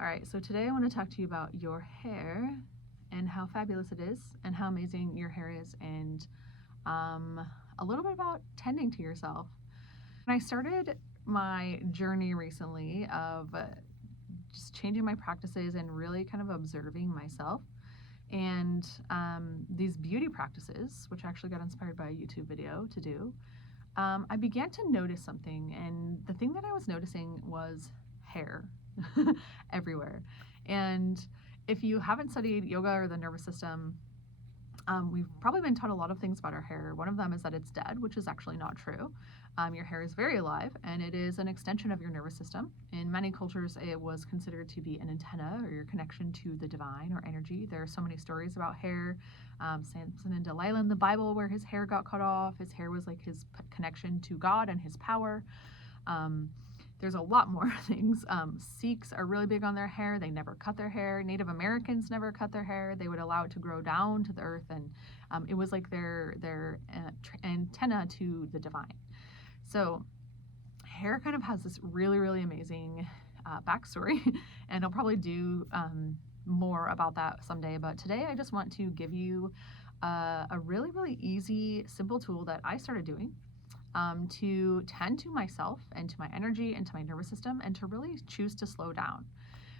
All right, so today I want to talk to you about your hair and how fabulous it is and how amazing your hair is, and a little bit about tending to yourself. When I started my journey recently of just changing my practices and really kind of observing myself and these beauty practices, which I actually got inspired by a YouTube video to do, I began to notice something. And the thing that I was noticing was hair everywhere. And if you haven't studied yoga or the nervous system, we've probably been taught a lot of things about our hair. One of them is that it's dead, which is actually not true. Your hair is very alive, and it is an extension of your nervous system. In many cultures, it was considered to be an antenna or your connection to the divine or energy. There are so many stories about hair. Samson and Delilah in the Bible, where his hair got cut off. His hair was like his connection to God and his power. There's a lot more things. Sikhs are really big on their hair. They never cut their hair. Native Americans never cut their hair. They would allow it to grow down to the earth, and it was like their antenna to the divine. So hair kind of has this really, really amazing backstory, and I'll probably do more about that someday. But today I just want to give you a really, really easy, simple tool that I started doing to tend to myself and to my energy and to my nervous system, and to really choose to slow down.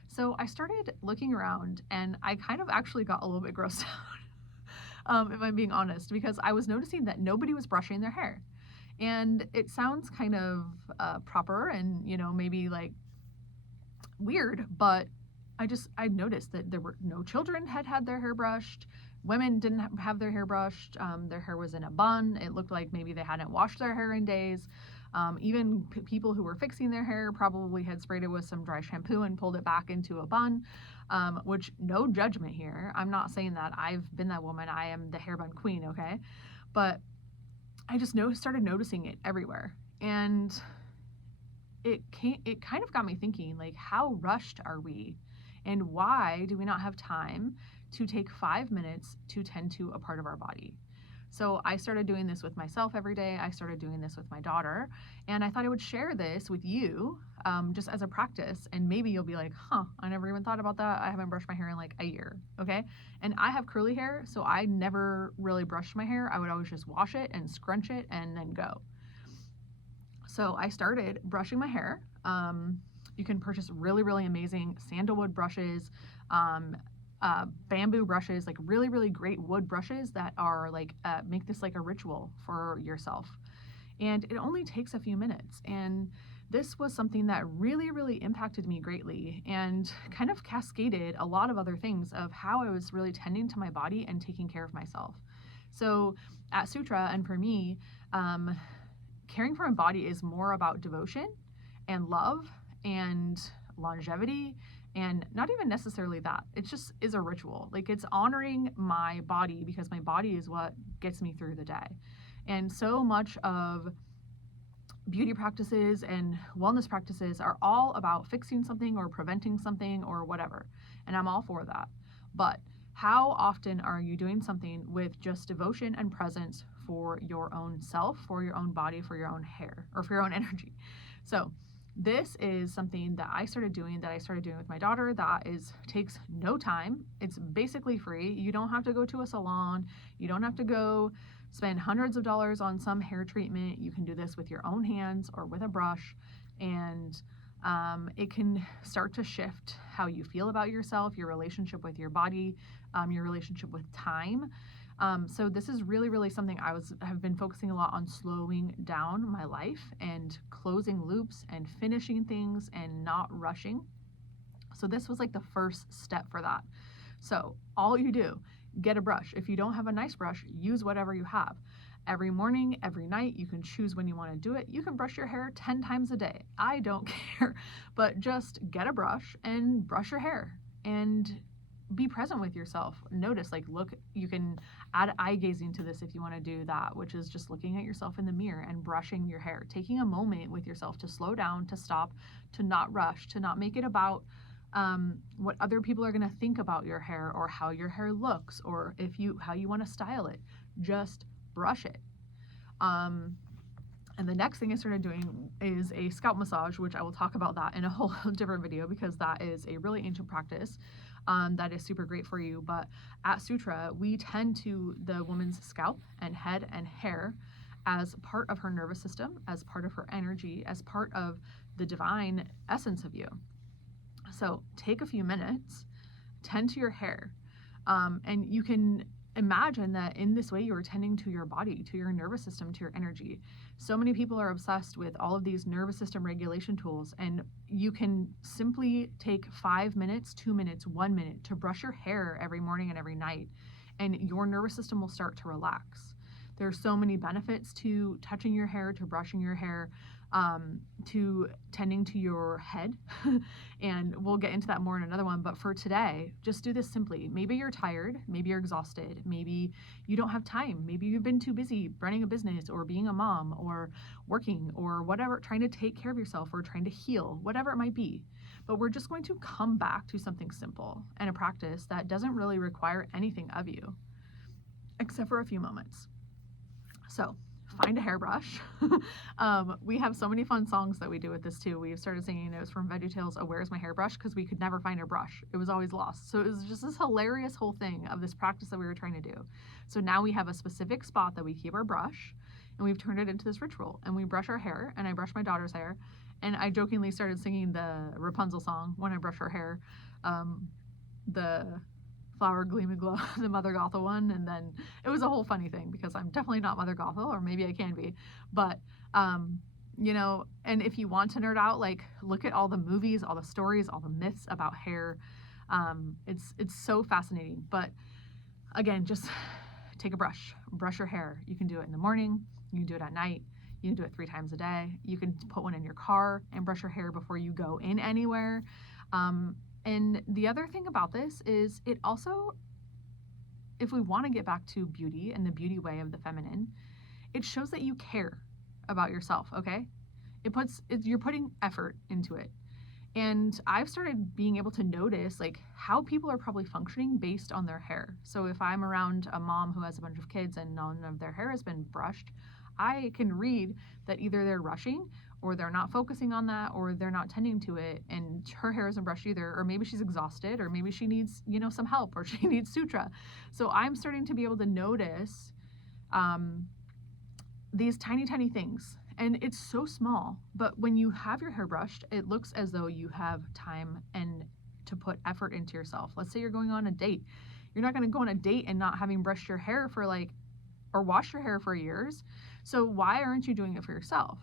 So I started looking around, and I kind of actually got a little bit grossed out, if I'm being honest, because I was noticing that nobody was brushing their hair. And it sounds kind of proper and, maybe like weird, but I noticed that there were no children had their hair brushed. Women didn't have their hair brushed. Their hair was in a bun. It looked like maybe they hadn't washed their hair in days. Even people who were fixing their hair probably had sprayed it with some dry shampoo and pulled it back into a bun, which, no judgment here. I'm not saying that I've been that woman. I am the hair bun queen, okay? But I just started noticing it everywhere. And it kind of got me thinking, like, how rushed are we? And why do we not have time to take 5 minutes to tend to a part of our body? So I started doing this with myself every day. I started doing this with my daughter. And I thought I would share this with you just as a practice. And maybe you'll be like, I never even thought about that. I haven't brushed my hair in like a year. Okay. And I have curly hair, so I never really brushed my hair. I would always just wash it and scrunch it and then go. So I started brushing my hair. You can purchase really, really amazing sandalwood brushes, bamboo brushes, like really, really great wood brushes that are like, make this like a ritual for yourself. And it only takes a few minutes. And this was something that really, really impacted me greatly and kind of cascaded a lot of other things of how I was really tending to my body and taking care of myself. So at Sutra, and for me, caring for my body is more about devotion and love and longevity, and not even necessarily that. It just is a ritual. Like, it's honoring my body, because my body is what gets me through the day. And so much of beauty practices and wellness practices are all about fixing something or preventing something or whatever. And I'm all for that. But how often are you doing something with just devotion and presence for your own self, for your own body, for your own hair, or for your own energy? So this is something that I started doing with my daughter that takes no time. It's basically free. You don't have to go to a salon. You don't have to go spend hundreds of dollars on some hair treatment. You can do this with your own hands or with a brush, and it can start to shift how you feel about yourself, your relationship with your body, your relationship with time. So this is really, really something have been focusing a lot on, slowing down my life and closing loops and finishing things and not rushing. So this was like the first step for that. So all you do, get a brush. If you don't have a nice brush, use whatever you have. Every morning, every night, you can choose when you want to do it. You can brush your hair 10 times a day. I don't care, but just get a brush and brush your hair and be present with yourself. Notice, like, look, you can add eye gazing to this if you want to do that, which is just looking at yourself in the mirror and brushing your hair, taking a moment with yourself to slow down, to stop, to not rush, to not make it about what other people are going to think about your hair or how your hair looks, or how you want to style it. Just brush it. And the next thing I started doing is a scalp massage, which I will talk about that in a whole different video because that is a really ancient practice that is super great for you. But at Sutra, we tend to the woman's scalp and head and hair as part of her nervous system, as part of her energy, as part of the divine essence of you. So take a few minutes, tend to your hair, and you can imagine that in this way you're tending to your body, to your nervous system, to your energy. So many people are obsessed with all of these nervous system regulation tools, and you can simply take 5 minutes, 2 minutes, 1 minute to brush your hair every morning and every night, and your nervous system will start to relax. There are so many benefits to touching your hair, to brushing your hair, to tending to your head. And we'll get into that more in another one. But for today, just do this simply. Maybe you're tired, maybe you're exhausted, maybe you don't have time, maybe you've been too busy running a business or being a mom or working or whatever, trying to take care of yourself or trying to heal, whatever it might be. But we're just going to come back to something simple and a practice that doesn't really require anything of you, except for a few moments. So find a hairbrush. We have so many fun songs that we do with this too. We've started singing, it was from VeggieTales, "Oh, Where's My Hairbrush?" because we could never find a brush. It was always lost. So it was just this hilarious whole thing of this practice that we were trying to do. So now we have a specific spot that we keep our brush, and we've turned it into this ritual. And we brush our hair, and I brush my daughter's hair. And I jokingly started singing the Rapunzel song when I brush her hair. The Flower Gleam and Glow, the Mother Gothel one, and then it was a whole funny thing because I'm definitely not Mother Gothel, or maybe I can be, but you know, and if you want to nerd out, like look at all the movies, all the stories, all the myths about hair. It's so fascinating. But again, just take a brush your hair. You can do it in the morning, you can do it at night, you can do it 3 times a day. You can put one in your car and brush your hair before you go in anywhere. And the other thing about this is it also, if we want to get back to beauty and the beauty way of the feminine, it shows that you care about yourself, okay? You're putting effort into it. And I've started being able to notice like how people are probably functioning based on their hair. So if I'm around a mom who has a bunch of kids and none of their hair has been brushed, I can read that either they're rushing or they're not focusing on that or they're not tending to it and her hair isn't brushed either, or maybe she's exhausted, or maybe she needs, you know, some help, or she needs sutra. So I'm starting to be able to notice these tiny things, and it's so small, but when you have your hair brushed, it looks as though you have time and to put effort into yourself. Let's say you're going on a date. You're not going to go on a date and not having brushed your hair for or washed your hair for years. So why aren't you doing it for yourself?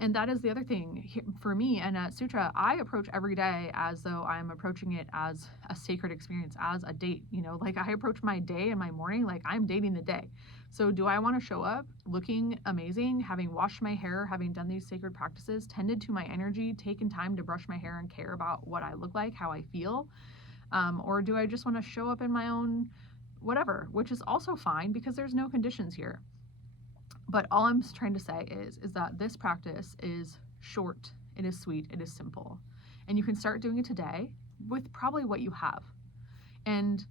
And that is the other thing for me. And at Sutra, I approach every day as though I'm approaching it as a sacred experience, as a date. You know, like I approach my day and my morning like I'm dating the day. So do I want to show up looking amazing, having washed my hair, having done these sacred practices, tended to my energy, taken time to brush my hair and care about what I look like, how I feel? Or do I just want to show up in my own whatever, which is also fine because there's no conditions here. But all I'm trying to say is that this practice is short, it is sweet, it is simple. And you can start doing it today with probably what you have. And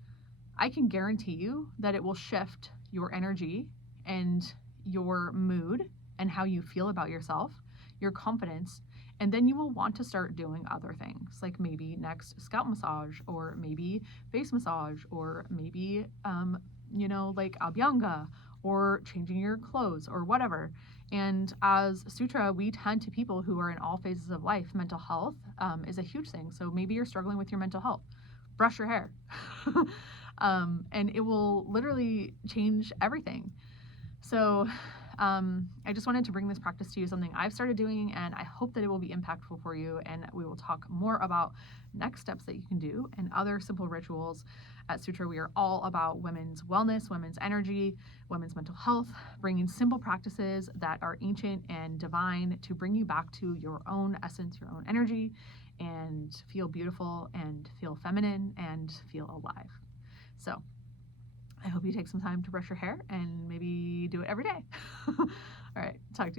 I can guarantee you that it will shift your energy and your mood and how you feel about yourself, your confidence, and then you will want to start doing other things, like maybe next scalp massage, or maybe face massage, or maybe, you know, like abhyanga, or changing your clothes or whatever. And as Sutra, we tend to people who are in all phases of life. Mental health is a huge thing. So maybe you're struggling with your mental health. Brush your hair. And it will literally change everything. So I just wanted to bring this practice to you, something I've started doing, and I hope that it will be impactful for you. And we will talk more about next steps that you can do and other simple rituals. At Sutra, we are all about women's wellness, women's energy, women's mental health, bringing simple practices that are ancient and divine to bring you back to your own essence, your own energy, and feel beautiful and feel feminine and feel alive. So I hope you take some time to brush your hair and maybe do it every day. All right, talk to you.